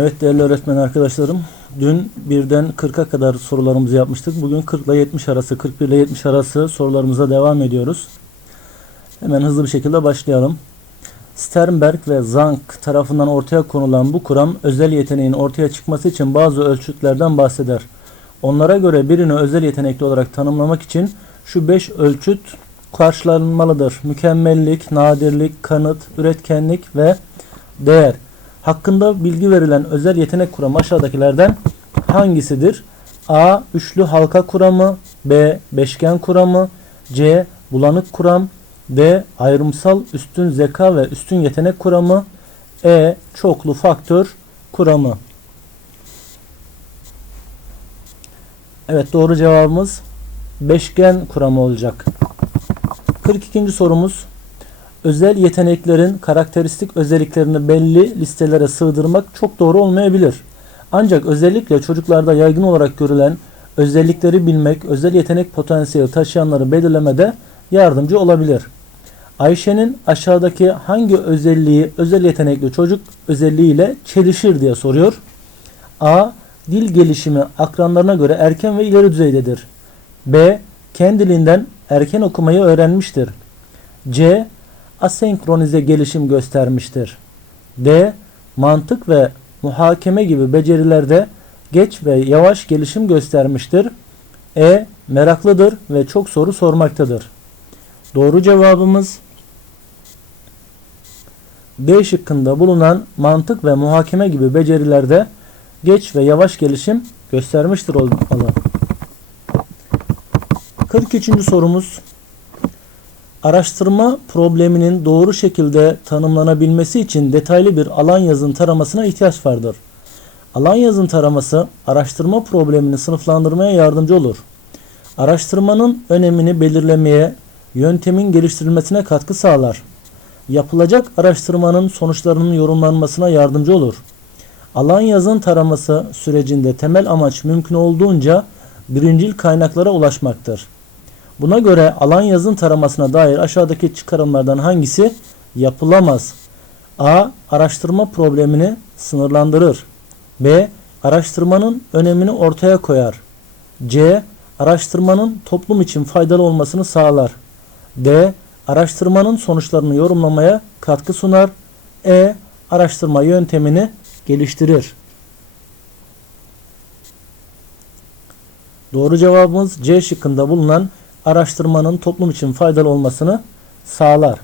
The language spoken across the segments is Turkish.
Evet değerli öğretmen arkadaşlarım. Dün 1'den 40'a kadar sorularımızı yapmıştık. Bugün 40 ile 70 arası, 41 ile 70 arası sorularımıza devam ediyoruz. Hemen hızlı bir şekilde başlayalım. Sternberg ve Zank tarafından ortaya konulan bu kuram özel yeteneğin ortaya çıkması için bazı ölçütlerden bahseder. Onlara göre birini özel yetenekli olarak tanımlamak için şu 5 ölçüt karşılanmalıdır. Mükemmellik, nadirlik, kanıt, üretkenlik ve değer. Hakkında bilgi verilen özel yetenek kuramı aşağıdakilerden hangisidir? A. Üçlü halka kuramı B. Beşgen kuramı C. Bulanık kuram D. Ayrımsal üstün zeka ve üstün yetenek kuramı E. Çoklu faktör kuramı Evet doğru cevabımız beşgen kuramı olacak. 42. sorumuz özel yeteneklerin karakteristik özelliklerini belli listelere sığdırmak çok doğru olmayabilir. Ancak özellikle çocuklarda yaygın olarak görülen özellikleri bilmek, özel yetenek potansiyeli taşıyanları belirlemede yardımcı olabilir. Ayşe'nin aşağıdaki hangi özelliği özel yetenekli çocuk özelliğiyle çelişir diye soruyor. A. Dil gelişimi akranlarına göre erken ve ileri düzeydedir. B. Kendiliğinden erken okumayı öğrenmiştir. C asenkronize gelişim göstermiştir. D. Mantık ve muhakeme gibi becerilerde geç ve yavaş gelişim göstermiştir. E. Meraklıdır ve çok soru sormaktadır. Doğru cevabımız D şıkkında bulunan mantık ve muhakeme gibi becerilerde geç ve yavaş gelişim göstermiştir olmalı. 43. sorumuz Araştırma probleminin doğru şekilde tanımlanabilmesi için detaylı bir alan yazın taramasına ihtiyaç vardır. Alan yazın taraması araştırma problemini sınıflandırmaya yardımcı olur. Araştırmanın önemini belirlemeye, yöntemin geliştirilmesine katkı sağlar. Yapılacak araştırmanın sonuçlarının yorumlanmasına yardımcı olur. Alan yazın taraması sürecinde temel amaç mümkün olduğunca birincil kaynaklara ulaşmaktır. Buna göre alan yazın taramasına dair aşağıdaki çıkarımlardan hangisi yapılamaz? A. Araştırma problemini sınırlandırır. B. Araştırmanın önemini ortaya koyar. C. Araştırmanın toplum için faydalı olmasını sağlar. D. Araştırmanın sonuçlarını yorumlamaya katkı sunar. E. Araştırma yöntemini geliştirir. Doğru cevabımız C şıkkında bulunan araştırmanın toplum için faydalı olmasını sağlar.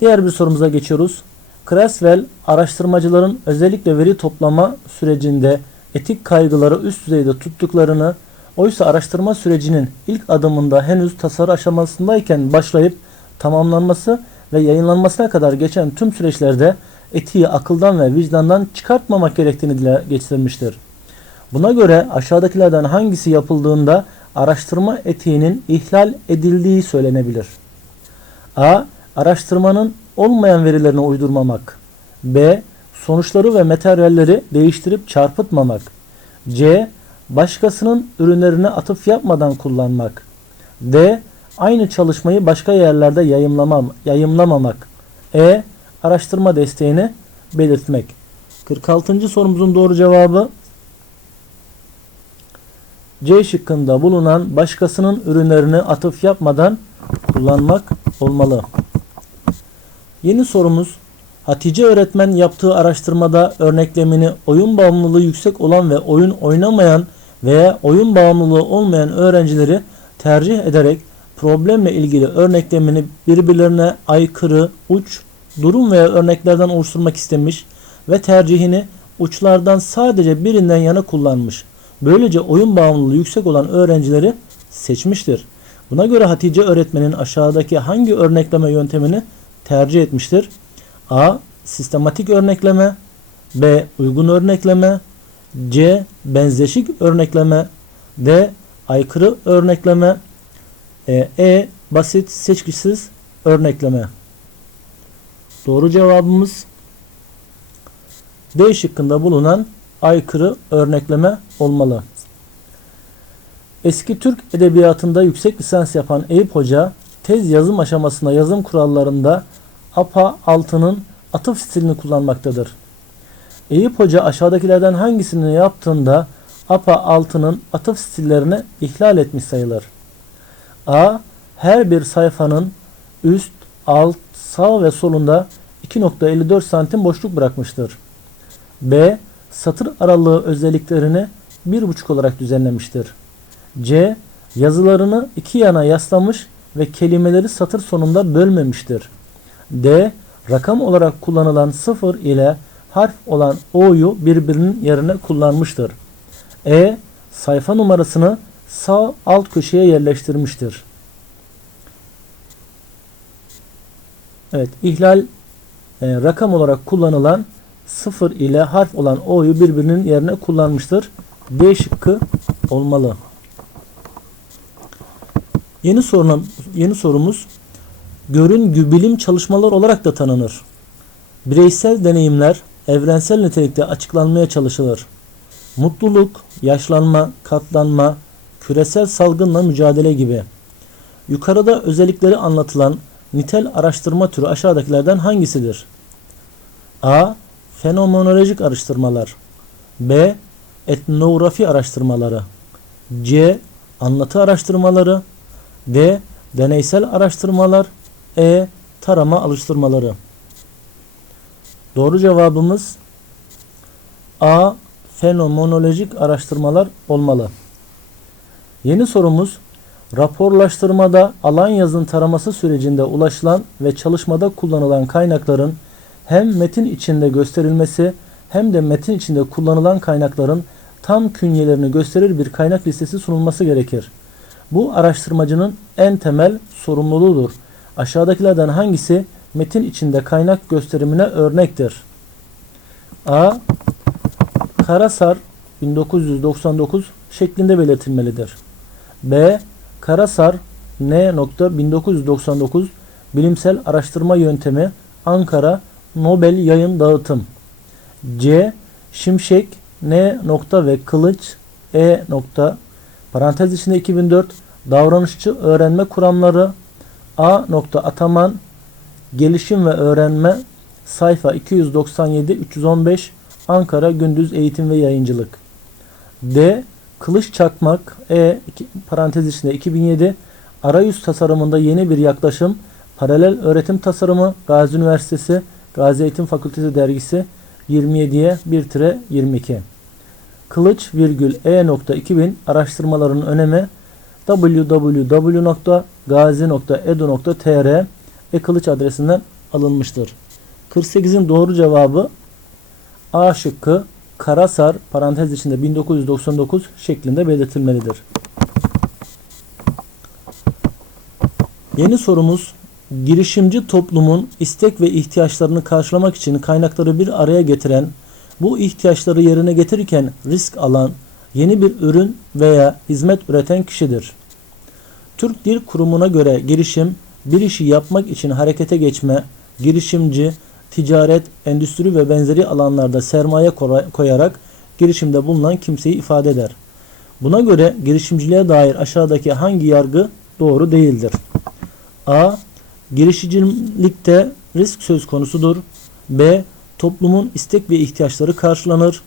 Diğer bir sorumuza geçiyoruz. Creswell araştırmacıların özellikle veri toplama sürecinde etik kaygıları üst düzeyde tuttuklarını oysa araştırma sürecinin ilk adımında henüz tasarı aşamasındayken başlayıp tamamlanması ve yayınlanmasına kadar geçen tüm süreçlerde etiği akıldan ve vicdandan çıkartmamak gerektiğini dile geçirmiştir. Buna göre aşağıdakilerden hangisi yapıldığında araştırma etiğinin ihlal edildiği söylenebilir. A. Araştırmanın olmayan verilerine uydurmamak. B. Sonuçları ve materyalleri değiştirip çarpıtmamak. C. Başkasının ürünlerine atıf yapmadan kullanmak. D. Aynı çalışmayı başka yerlerde yayımlamam, yayımlamamak. E. Araştırma desteğini belirtmek. 46. sorumuzun doğru cevabı C şıkkında bulunan başkasının ürünlerini atıf yapmadan kullanmak olmalı. Yeni sorumuz Hatice öğretmen yaptığı araştırmada örneklemini oyun bağımlılığı yüksek olan ve oyun oynamayan veya oyun bağımlılığı olmayan öğrencileri tercih ederek problemle ilgili örneklemini birbirlerine aykırı, uç, durum veya örneklerden oluşturmak istemiş ve tercihini uçlardan sadece birinden yana kullanmış. Böylece oyun bağımlılığı yüksek olan öğrencileri seçmiştir. Buna göre Hatice öğretmenin aşağıdaki hangi örnekleme yöntemini tercih etmiştir? A. Sistematik örnekleme B. Uygun örnekleme C. Benzeşik örnekleme D. Aykırı örnekleme E. e basit seçkisiz örnekleme Doğru cevabımız D şıkkında bulunan aykırı örnekleme olmalı. Eski Türk edebiyatında yüksek lisans yapan Eyüp Hoca, tez yazım aşamasında yazım kurallarında APA altının atıf stilini kullanmaktadır. Eyüp Hoca aşağıdakilerden hangisini yaptığında APA 6'nın atıf stillerini ihlal etmiş sayılır? A. Her bir sayfanın üst, alt, sağ ve solunda 2.54 santim boşluk bırakmıştır. B. Satır aralığı özelliklerini 1.5 olarak düzenlemiştir. C. Yazılarını iki yana yaslamış ve kelimeleri satır sonunda bölmemiştir. D. Rakam olarak kullanılan sıfır ile harf olan O'yu birbirinin yerine kullanmıştır. E. Sayfa numarasını sağ alt köşeye yerleştirmiştir. Evet, ihlal e, rakam olarak kullanılan sıfır ile harf olan O'yu birbirinin yerine kullanmıştır. D şıkkı olmalı. Yeni sorunun yeni sorumuz görüngü bilim çalışmalar olarak da tanınır. Bireysel deneyimler evrensel nitelikte açıklanmaya çalışılır. Mutluluk, yaşlanma, katlanma, küresel salgınla mücadele gibi. Yukarıda özellikleri anlatılan nitel araştırma türü aşağıdakilerden hangisidir? A. Fenomenolojik araştırmalar B. Etnografi araştırmaları C. Anlatı araştırmaları D. Deneysel araştırmalar E. Tarama alıştırmaları Doğru cevabımız A. Fenomenolojik araştırmalar olmalı. Yeni sorumuz raporlaştırmada alan yazın taraması sürecinde ulaşılan ve çalışmada kullanılan kaynakların hem metin içinde gösterilmesi hem de metin içinde kullanılan kaynakların tam künyelerini gösterir bir kaynak listesi sunulması gerekir. Bu araştırmacının en temel sorumluluğudur. Aşağıdakilerden hangisi metin içinde kaynak gösterimine örnektir? A. Karasar 1999 şeklinde belirtilmelidir. B. Karasar N. 1999 Bilimsel Araştırma Yöntemi Ankara Nobel Yayın Dağıtım C. Şimşek N. Nokta ve Kılıç E. Nokta parantez içinde 2004 Davranışçı Öğrenme Kuramları A. Nokta Ataman Gelişim ve Öğrenme sayfa 297 315 Ankara Gündüz Eğitim ve Yayıncılık D. Kılıç Çakmak E. parantez içinde 2007 Arayüz tasarımında yeni bir yaklaşım Paralel öğretim tasarımı Gazi Üniversitesi Gazi Eğitim Fakültesi dergisi 27'ye 1-22 Kılıç virgül E nokta 2000 araştırmaların önemi www.gazi.edu.tr e-kılıç adresinden alınmıştır. 48'in doğru cevabı A şıkkı Karasar parantez içinde 1999 şeklinde belirtilmelidir. Yeni sorumuz girişimci toplumun istek ve ihtiyaçlarını karşılamak için kaynakları bir araya getiren, bu ihtiyaçları yerine getirirken risk alan, yeni bir ürün veya hizmet üreten kişidir. Türk Dil Kurumu'na göre girişim, bir işi yapmak için harekete geçme, girişimci, ticaret, endüstri ve benzeri alanlarda sermaye koyarak girişimde bulunan kimseyi ifade eder. Buna göre girişimciliğe dair aşağıdaki hangi yargı doğru değildir? A. Girişimcilikte risk söz konusudur. B. Toplumun istek ve ihtiyaçları karşılanır.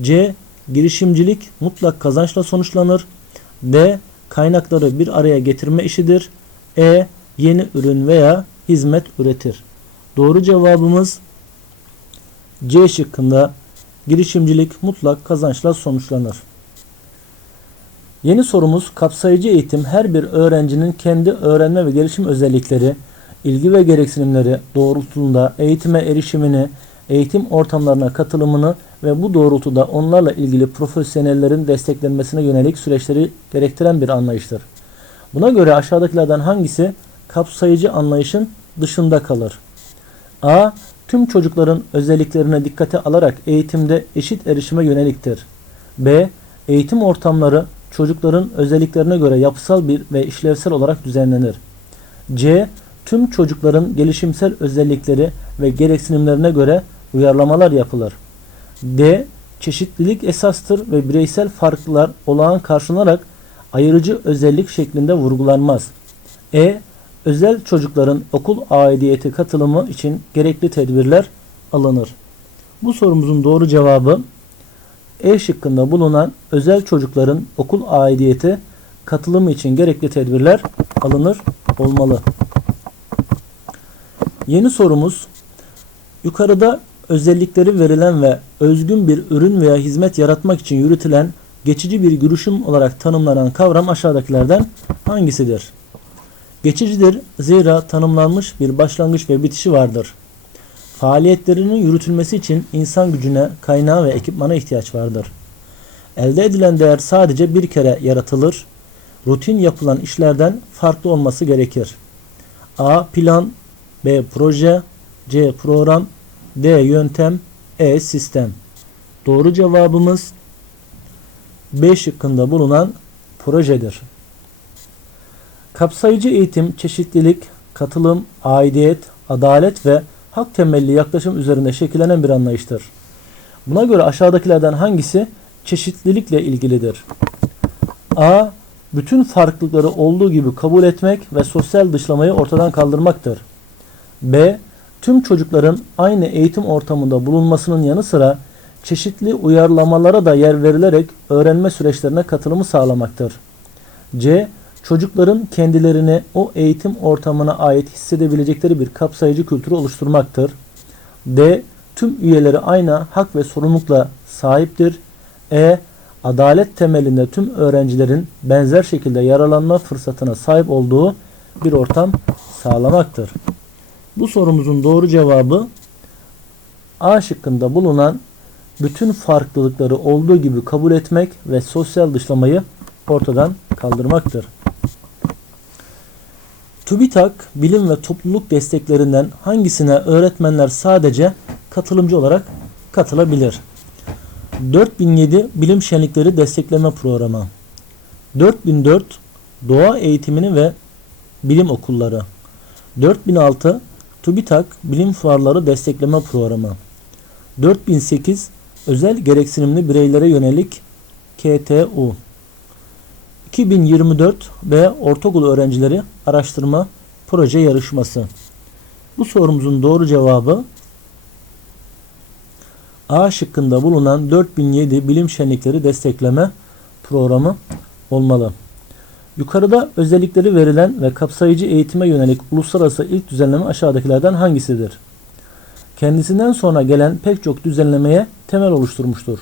C. Girişimcilik mutlak kazançla sonuçlanır. D. Kaynakları bir araya getirme işidir. E. Yeni ürün veya hizmet üretir. Doğru cevabımız C şıkkında girişimcilik mutlak kazançla sonuçlanır. Yeni sorumuz kapsayıcı eğitim her bir öğrencinin kendi öğrenme ve gelişim özellikleri, ilgi ve gereksinimleri doğrultusunda eğitime erişimini, eğitim ortamlarına katılımını ve bu doğrultuda onlarla ilgili profesyonellerin desteklenmesine yönelik süreçleri gerektiren bir anlayıştır. Buna göre aşağıdakilerden hangisi kapsayıcı anlayışın dışında kalır? A. Tüm çocukların özelliklerine dikkate alarak eğitimde eşit erişime yöneliktir. B. Eğitim ortamları çocukların özelliklerine göre yapısal bir ve işlevsel olarak düzenlenir. C. Tüm çocukların gelişimsel özellikleri ve gereksinimlerine göre uyarlamalar yapılır. D. Çeşitlilik esastır ve bireysel farklılar olağan karşılanarak ayırıcı özellik şeklinde vurgulanmaz. E. Özel çocukların okul aidiyeti katılımı için gerekli tedbirler alınır. Bu sorumuzun doğru cevabı E şıkkında bulunan özel çocukların okul aidiyeti katılımı için gerekli tedbirler alınır olmalı. Yeni sorumuz yukarıda özellikleri verilen ve özgün bir ürün veya hizmet yaratmak için yürütülen geçici bir girişim olarak tanımlanan kavram aşağıdakilerden hangisidir? Geçicidir zira tanımlanmış bir başlangıç ve bitişi vardır. Faaliyetlerinin yürütülmesi için insan gücüne, kaynağı ve ekipmana ihtiyaç vardır. Elde edilen değer sadece bir kere yaratılır. Rutin yapılan işlerden farklı olması gerekir. A. Plan B. Proje C. Program D. Yöntem E. Sistem Doğru cevabımız B şıkkında bulunan projedir. Kapsayıcı eğitim, çeşitlilik, katılım, aidiyet, adalet ve hak temelli yaklaşım üzerinde şekillenen bir anlayıştır. Buna göre aşağıdakilerden hangisi çeşitlilikle ilgilidir? A. Bütün farklılıkları olduğu gibi kabul etmek ve sosyal dışlamayı ortadan kaldırmaktır. B. Tüm çocukların aynı eğitim ortamında bulunmasının yanı sıra çeşitli uyarlamalara da yer verilerek öğrenme süreçlerine katılımı sağlamaktır. C. Çocukların kendilerini o eğitim ortamına ait hissedebilecekleri bir kapsayıcı kültürü oluşturmaktır. D. Tüm üyeleri aynı hak ve sorumlulukla sahiptir. E. Adalet temelinde tüm öğrencilerin benzer şekilde yararlanma fırsatına sahip olduğu bir ortam sağlamaktır. Bu sorumuzun doğru cevabı A şıkkında bulunan bütün farklılıkları olduğu gibi kabul etmek ve sosyal dışlamayı ortadan kaldırmaktır. TÜBİTAK bilim ve topluluk desteklerinden hangisine öğretmenler sadece katılımcı olarak katılabilir? 4007 Bilim Şenlikleri Destekleme Programı 4004 Doğa Eğitimini ve Bilim Okulları 4006 TÜBİTAK Bilim Fuarları Destekleme Programı 4008 Özel gereksinimli bireylere yönelik KTU 2024 ve ortaokul öğrencileri araştırma proje yarışması. Bu sorumuzun doğru cevabı A şıkkında bulunan 4007 Bilim Şenlikleri Destekleme Programı olmalı. Yukarıda özellikleri verilen ve kapsayıcı eğitime yönelik uluslararası ilk düzenleme aşağıdakilerden hangisidir? Kendisinden sonra gelen pek çok düzenlemeye temel oluşturmuştur.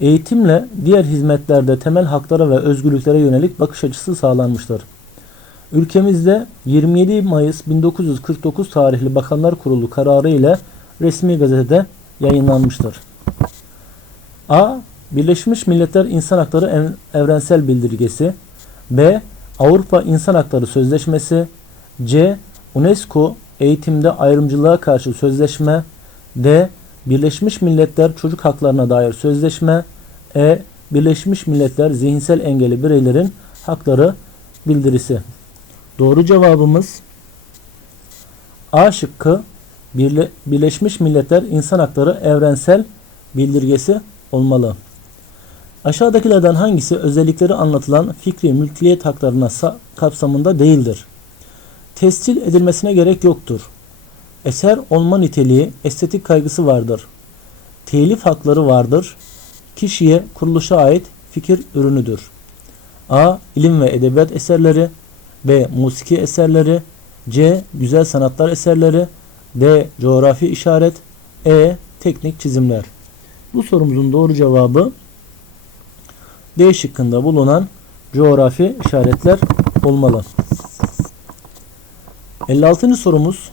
Eğitimle diğer hizmetlerde temel haklara ve özgürlüklere yönelik bakış açısı sağlanmıştır. Ülkemizde 27 Mayıs 1949 tarihli Bakanlar Kurulu kararı ile resmi gazetede yayınlanmıştır. A. Birleşmiş Milletler İnsan Hakları Evrensel Bildirgesi B. Avrupa İnsan Hakları Sözleşmesi C. UNESCO Eğitimde Ayrımcılığa Karşı Sözleşme D. Birleşmiş Milletler Çocuk Haklarına Dair Sözleşme E. Birleşmiş Milletler Zihinsel Engelli Bireylerin Hakları Bildirisi Doğru cevabımız A şıkkı Birle Birleşmiş Milletler İnsan Hakları Evrensel Bildirgesi olmalı. Aşağıdakilerden hangisi özellikleri anlatılan fikri mülkiyet haklarına kapsamında değildir? Tescil edilmesine gerek yoktur. Eser olma niteliği, estetik kaygısı vardır. Telif hakları vardır. Kişiye, kuruluşa ait fikir ürünüdür. A. İlim ve edebiyat eserleri B. Musiki eserleri C. Güzel sanatlar eserleri D. Coğrafi işaret E. Teknik çizimler Bu sorumuzun doğru cevabı D şıkkında bulunan coğrafi işaretler olmalı. 56. sorumuz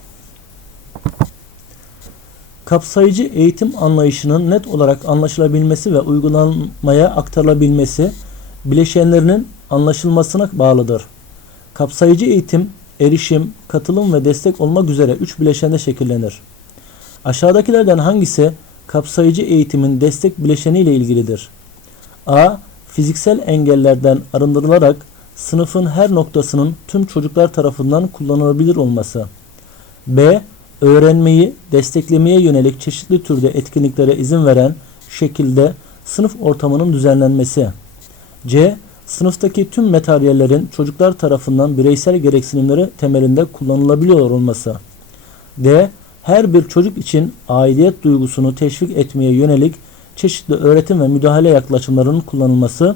kapsayıcı eğitim anlayışının net olarak anlaşılabilmesi ve uygulanmaya aktarılabilmesi bileşenlerinin anlaşılmasına bağlıdır. Kapsayıcı eğitim, erişim, katılım ve destek olmak üzere üç bileşende şekillenir. Aşağıdakilerden hangisi kapsayıcı eğitimin destek bileşeni ile ilgilidir? A. Fiziksel engellerden arındırılarak sınıfın her noktasının tüm çocuklar tarafından kullanılabilir olması. B öğrenmeyi desteklemeye yönelik çeşitli türde etkinliklere izin veren şekilde sınıf ortamının düzenlenmesi. C. Sınıftaki tüm materyallerin çocuklar tarafından bireysel gereksinimleri temelinde kullanılabiliyor olması. D. her bir çocuk için aidiyet duygusunu teşvik etmeye yönelik çeşitli öğretim ve müdahale yaklaşımlarının kullanılması.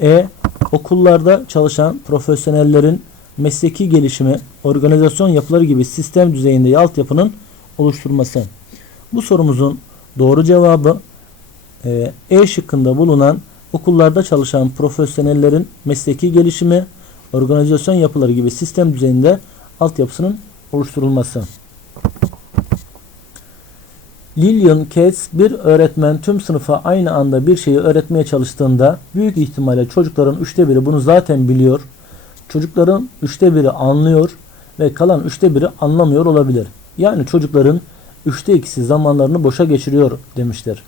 E. Okullarda çalışan profesyonellerin mesleki gelişimi, organizasyon yapıları gibi sistem düzeyinde altyapının oluşturulması. Bu sorumuzun doğru cevabı e, E şıkkında bulunan okullarda çalışan profesyonellerin mesleki gelişimi, organizasyon yapıları gibi sistem düzeyinde altyapısının oluşturulması. Lillian Katz bir öğretmen tüm sınıfa aynı anda bir şeyi öğretmeye çalıştığında büyük ihtimalle çocukların üçte biri bunu zaten biliyor. Çocukların üçte biri anlıyor ve kalan üçte biri anlamıyor olabilir. Yani çocukların üçte ikisi zamanlarını boşa geçiriyor demiştir.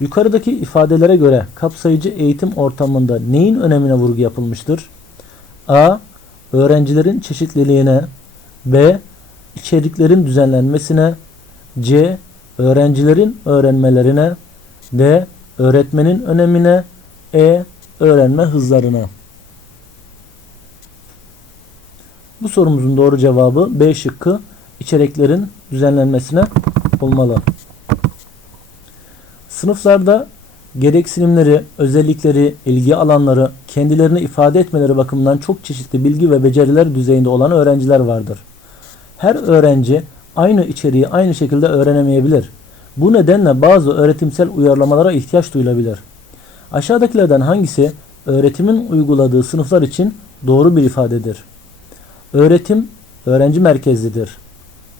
Yukarıdaki ifadelere göre kapsayıcı eğitim ortamında neyin önemine vurgu yapılmıştır? A. Öğrencilerin çeşitliliğine B. içeriklerin düzenlenmesine C. Öğrencilerin öğrenmelerine D. Öğretmenin önemine E. Öğrenme hızlarına Bu sorumuzun doğru cevabı B şıkkı içeriklerin düzenlenmesine olmalı. Sınıflarda gereksinimleri, özellikleri, ilgi alanları, kendilerini ifade etmeleri bakımından çok çeşitli bilgi ve beceriler düzeyinde olan öğrenciler vardır. Her öğrenci aynı içeriği aynı şekilde öğrenemeyebilir. Bu nedenle bazı öğretimsel uyarlamalara ihtiyaç duyulabilir. Aşağıdakilerden hangisi öğretimin uyguladığı sınıflar için doğru bir ifadedir? Öğretim öğrenci merkezlidir.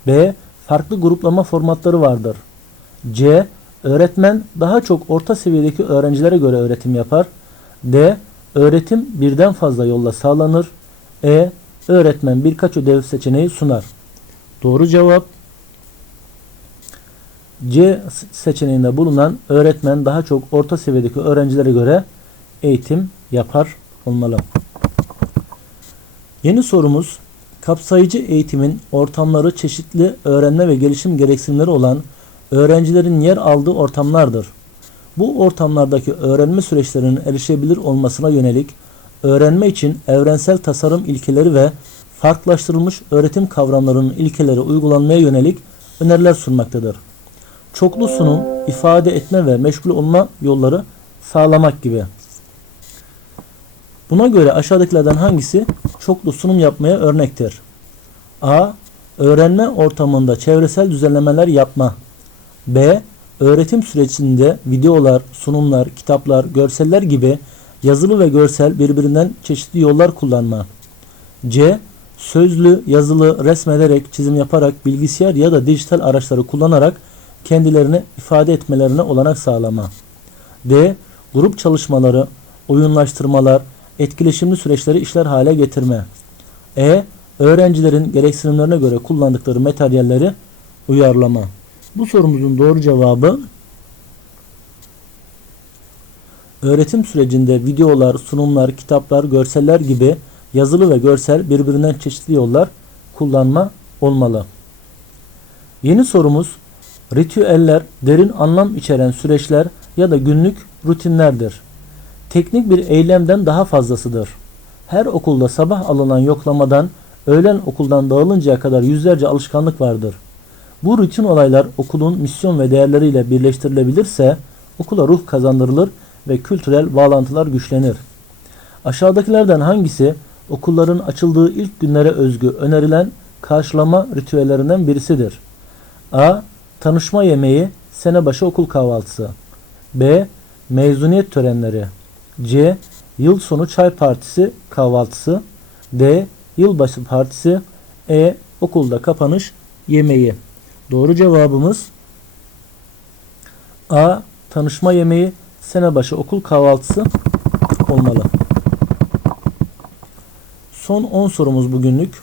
B. Farklı gruplama formatları vardır. C. Öğretmen daha çok orta seviyedeki öğrencilere göre öğretim yapar. D. Öğretim birden fazla yolla sağlanır. E. Öğretmen birkaç ödev seçeneği sunar. Doğru cevap C seçeneğinde bulunan öğretmen daha çok orta seviyedeki öğrencilere göre eğitim yapar olmalı. Yeni sorumuz kapsayıcı eğitimin ortamları çeşitli öğrenme ve gelişim gereksinimleri olan öğrencilerin yer aldığı ortamlardır. Bu ortamlardaki öğrenme süreçlerinin erişebilir olmasına yönelik öğrenme için evrensel tasarım ilkeleri ve farklılaştırılmış öğretim kavramlarının ilkeleri uygulanmaya yönelik öneriler sunmaktadır. Çoklu sunum, ifade etme ve meşgul olma yolları sağlamak gibi. Buna göre aşağıdakilerden hangisi çoklu sunum yapmaya örnektir? A. Öğrenme ortamında çevresel düzenlemeler yapma. B. Öğretim sürecinde videolar, sunumlar, kitaplar, görseller gibi yazılı ve görsel birbirinden çeşitli yollar kullanma. C. Sözlü, yazılı, resmederek, çizim yaparak, bilgisayar ya da dijital araçları kullanarak kendilerini ifade etmelerine olanak sağlama. D. Grup çalışmaları, oyunlaştırmalar, etkileşimli süreçleri işler hale getirme. E. Öğrencilerin gereksinimlerine göre kullandıkları materyalleri uyarlama. Bu sorumuzun doğru cevabı öğretim sürecinde videolar, sunumlar, kitaplar, görseller gibi yazılı ve görsel birbirinden çeşitli yollar kullanma olmalı. Yeni sorumuz ritüeller derin anlam içeren süreçler ya da günlük rutinlerdir. Teknik bir eylemden daha fazlasıdır. Her okulda sabah alınan yoklamadan öğlen okuldan dağılıncaya kadar yüzlerce alışkanlık vardır. Bu rutin olaylar okulun misyon ve değerleriyle birleştirilebilirse okula ruh kazandırılır ve kültürel bağlantılar güçlenir. Aşağıdakilerden hangisi okulların açıldığı ilk günlere özgü önerilen karşılama ritüellerinden birisidir? A. Tanışma yemeği, sene başı okul kahvaltısı. B. Mezuniyet törenleri. C. Yıl sonu çay partisi kahvaltısı. D. Yılbaşı partisi. E. Okulda kapanış yemeği. Doğru cevabımız A. Tanışma yemeği, sene başı okul kahvaltısı olmalı. Son 10 sorumuz bugünlük.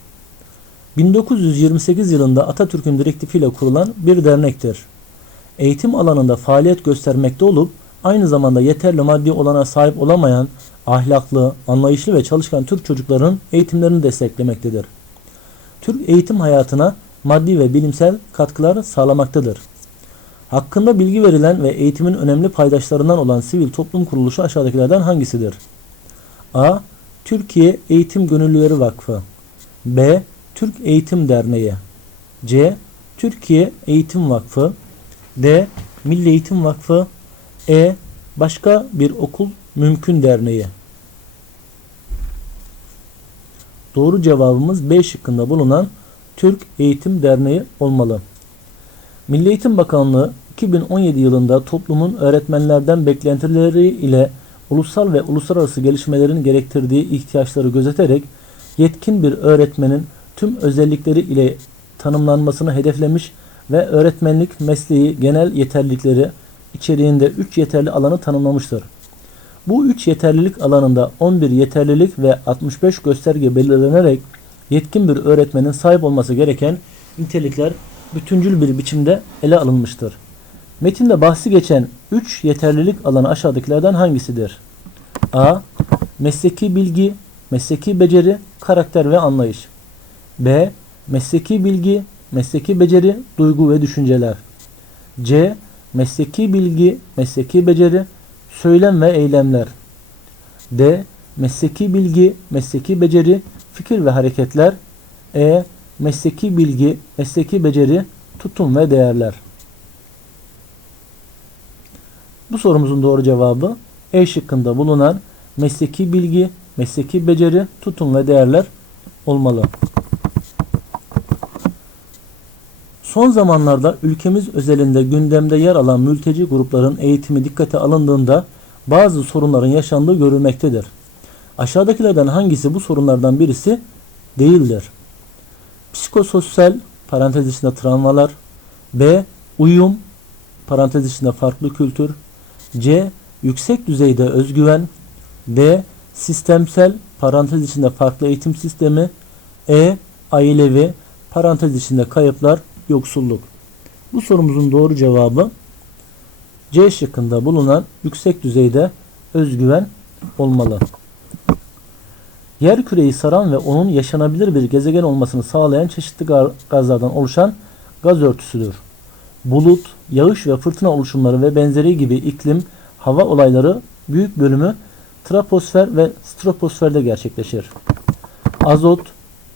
1928 yılında Atatürk'ün direktifiyle kurulan bir dernektir. Eğitim alanında faaliyet göstermekte olup aynı zamanda yeterli maddi olana sahip olamayan ahlaklı, anlayışlı ve çalışkan Türk çocukların eğitimlerini desteklemektedir. Türk eğitim hayatına maddi ve bilimsel katkılar sağlamaktadır. Hakkında bilgi verilen ve eğitimin önemli paydaşlarından olan sivil toplum kuruluşu aşağıdakilerden hangisidir? A. Türkiye Eğitim Gönüllüleri Vakfı B. Türk Eğitim Derneği C. Türkiye Eğitim Vakfı D. Milli Eğitim Vakfı E. Başka bir okul mümkün derneği Doğru cevabımız B şıkkında bulunan Türk Eğitim Derneği olmalı. Milli Eğitim Bakanlığı 2017 yılında toplumun öğretmenlerden beklentileri ile ulusal ve uluslararası gelişmelerin gerektirdiği ihtiyaçları gözeterek yetkin bir öğretmenin tüm özellikleri ile tanımlanmasını hedeflemiş ve öğretmenlik mesleği genel yeterlilikleri içeriğinde 3 yeterli alanı tanımlamıştır. Bu 3 yeterlilik alanında 11 yeterlilik ve 65 gösterge belirlenerek yetkin bir öğretmenin sahip olması gereken nitelikler bütüncül bir biçimde ele alınmıştır. Metinde bahsi geçen 3 yeterlilik alanı aşağıdakilerden hangisidir? A. Mesleki bilgi, mesleki beceri, karakter ve anlayış. B. Mesleki bilgi, mesleki beceri, duygu ve düşünceler. C. Mesleki bilgi, mesleki beceri, söylem ve eylemler. D. Mesleki bilgi, mesleki beceri, fikir ve hareketler. E. Mesleki bilgi, mesleki beceri, tutum ve değerler. Bu sorumuzun doğru cevabı E şıkkında bulunan mesleki bilgi, mesleki beceri, tutum ve değerler olmalı. Son zamanlarda ülkemiz özelinde gündemde yer alan mülteci grupların eğitimi dikkate alındığında bazı sorunların yaşandığı görülmektedir. Aşağıdakilerden hangisi bu sorunlardan birisi değildir? Psikososyal parantez içinde travmalar B. Uyum parantez içinde farklı kültür C. Yüksek düzeyde özgüven D. Sistemsel parantez içinde farklı eğitim sistemi E. Ailevi parantez içinde kayıplar yoksulluk. Bu sorumuzun doğru cevabı C şıkkında bulunan yüksek düzeyde özgüven olmalı. Yer küreyi saran ve onun yaşanabilir bir gezegen olmasını sağlayan çeşitli gazlardan oluşan gaz örtüsüdür. Bulut, yağış ve fırtına oluşumları ve benzeri gibi iklim, hava olayları büyük bölümü troposfer ve stroposferde gerçekleşir. Azot,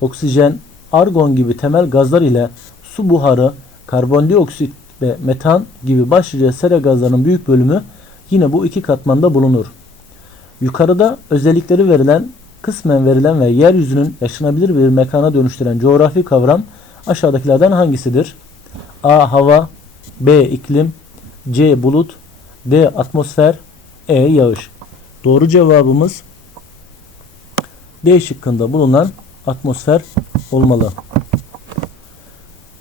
oksijen, argon gibi temel gazlar ile su buharı, karbondioksit ve metan gibi başlıca sera gazlarının büyük bölümü yine bu iki katmanda bulunur. Yukarıda özellikleri verilen, kısmen verilen ve yeryüzünün yaşanabilir bir mekana dönüştüren coğrafi kavram aşağıdakilerden hangisidir? A. Hava B. iklim C. Bulut D. Atmosfer E. Yağış Doğru cevabımız D şıkkında bulunan atmosfer olmalı.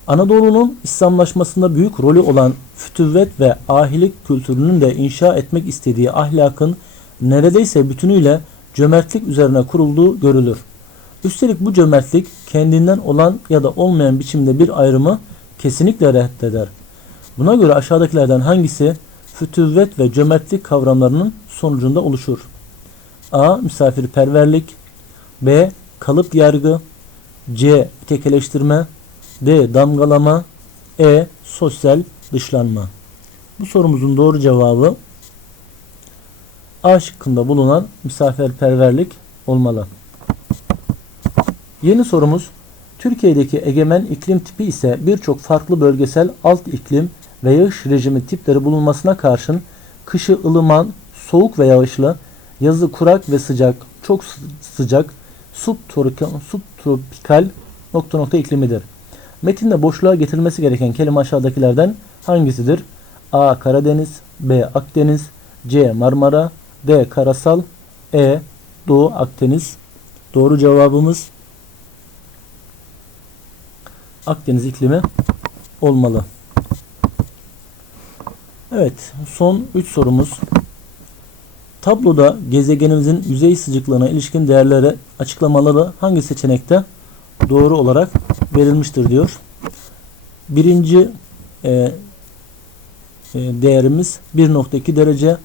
Anadolu'nun İslamlaşmasında büyük rolü olan fütüvvet ve ahilik kültürünün de inşa etmek istediği ahlakın neredeyse bütünüyle cömertlik üzerine kurulduğu görülür. Üstelik bu cömertlik kendinden olan ya da olmayan biçimde bir ayrımı kesinlikle reddeder. Buna göre aşağıdakilerden hangisi fütüvvet ve cömertlik kavramlarının sonucunda oluşur? A. Misafirperverlik B. Kalıp yargı C. Tekeleştirme D. Damgalama E. Sosyal dışlanma Bu sorumuzun doğru cevabı A şıkkında bulunan misafirperverlik olmalı. Yeni sorumuz Türkiye'deki egemen iklim tipi ise birçok farklı bölgesel alt iklim ve yağış rejimi tipleri bulunmasına karşın kışı ılıman, soğuk ve yağışlı, yazı kurak ve sıcak, çok sıcak, subtropikal nokta nokta iklimidir. Metinde boşluğa getirilmesi gereken kelime aşağıdakilerden hangisidir? A. Karadeniz B. Akdeniz C. Marmara D. Karasal E. Doğu Akdeniz Doğru cevabımız Akdeniz iklimi olmalı. Evet, son 3 sorumuz. Tabloda gezegenimizin yüzey sıcaklığına ilişkin değerleri açıklamaları hangi seçenekte doğru olarak verilmiştir diyor. Birinci e, e, değerimiz 1.2 derece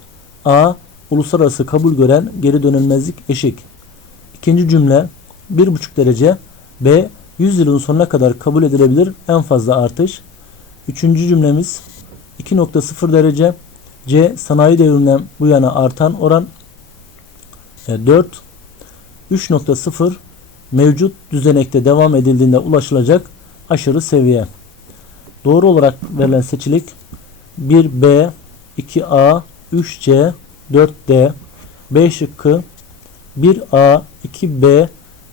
A uluslararası kabul gören geri dönülmezlik eşik. İkinci cümle 1.5 derece B 100 yılın sonuna kadar kabul edilebilir en fazla artış. Üçüncü cümlemiz 2.0 derece C sanayi devriminden bu yana artan oran 4 e, 3.0 mevcut düzenekte devam edildiğinde ulaşılacak aşırı seviye. Doğru olarak verilen seçenek 1B, 2A, 3C, 4D. B şıkkı 1A, 2B,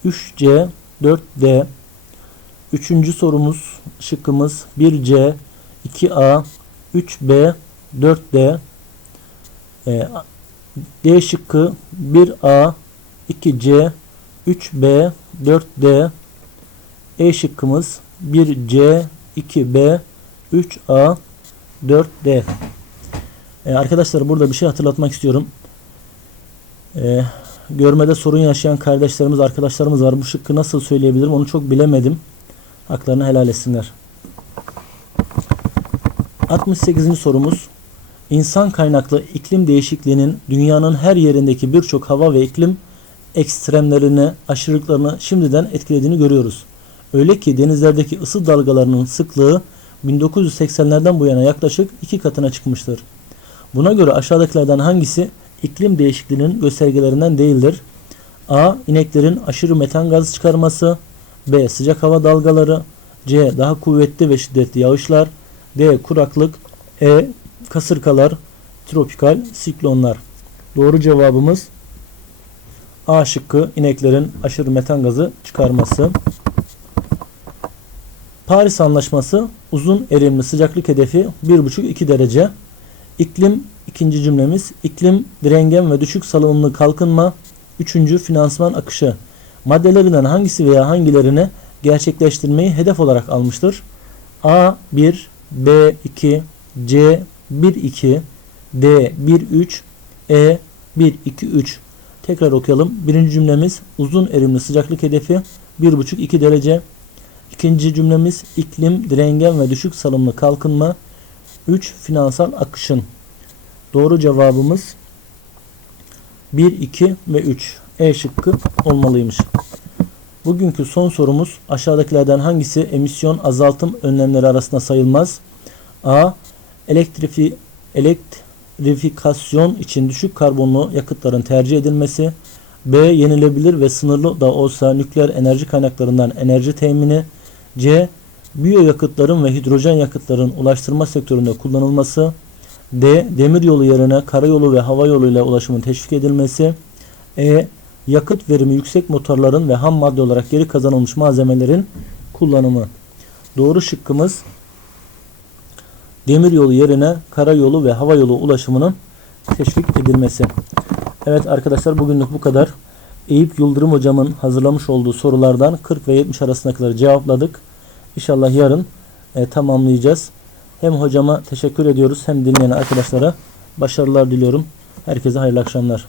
3C, 4D. Üçüncü sorumuz şıkkımız 1C, 2A, 3B, 4D. Ee, D şıkkı 1A, 2C, 3B, 4D. E şıkkımız 1C, 2B, 3A, 4D. Ee, arkadaşlar burada bir şey hatırlatmak istiyorum. Ee, görmede sorun yaşayan kardeşlerimiz, arkadaşlarımız var. Bu şıkkı nasıl söyleyebilirim onu çok bilemedim. Haklarını helal etsinler. 68. sorumuz. İnsan kaynaklı iklim değişikliğinin dünyanın her yerindeki birçok hava ve iklim ekstremlerini, aşırılıklarını şimdiden etkilediğini görüyoruz. Öyle ki denizlerdeki ısı dalgalarının sıklığı 1980'lerden bu yana yaklaşık iki katına çıkmıştır. Buna göre aşağıdakilerden hangisi iklim değişikliğinin göstergelerinden değildir? A. İneklerin aşırı metan gazı çıkarması B. Sıcak hava dalgaları C. Daha kuvvetli ve şiddetli yağışlar D. Kuraklık E. Kasırgalar Tropikal siklonlar Doğru cevabımız A şıkkı ineklerin aşırı metan gazı çıkarması. Paris Anlaşması uzun erimli sıcaklık hedefi 1,5-2 derece. İklim ikinci cümlemiz iklim direngen ve düşük salınımlı kalkınma. Üçüncü finansman akışı. Maddelerinden hangisi veya hangilerini gerçekleştirmeyi hedef olarak almıştır? A1, B2, C12, D13, E123. Tekrar okuyalım. Birinci cümlemiz uzun erimli sıcaklık hedefi 1,5-2 derece. İkinci cümlemiz iklim, direngen ve düşük salımlı kalkınma. 3. Finansal akışın. Doğru cevabımız 1, 2 ve 3. E şıkkı olmalıymış. Bugünkü son sorumuz aşağıdakilerden hangisi emisyon azaltım önlemleri arasında sayılmaz? A. Elektrifi, elektrifikasyon için düşük karbonlu yakıtların tercih edilmesi. B. Yenilebilir ve sınırlı da olsa nükleer enerji kaynaklarından enerji temini. C. Biyoyakıtların ve hidrojen yakıtların ulaştırma sektöründe kullanılması. D. Demiryolu yerine karayolu ve hava yoluyla ulaşımın teşvik edilmesi. E. Yakıt verimi yüksek motorların ve ham madde olarak geri kazanılmış malzemelerin kullanımı. Doğru şıkkımız demiryolu yerine karayolu ve hava yolu ulaşımının teşvik edilmesi. Evet arkadaşlar bugünlük bu kadar. Eyüp Yıldırım hocamın hazırlamış olduğu sorulardan 40 ve 70 arasındakileri cevapladık. İnşallah yarın e, tamamlayacağız. Hem hocama teşekkür ediyoruz hem dinleyen arkadaşlara başarılar diliyorum. Herkese hayırlı akşamlar.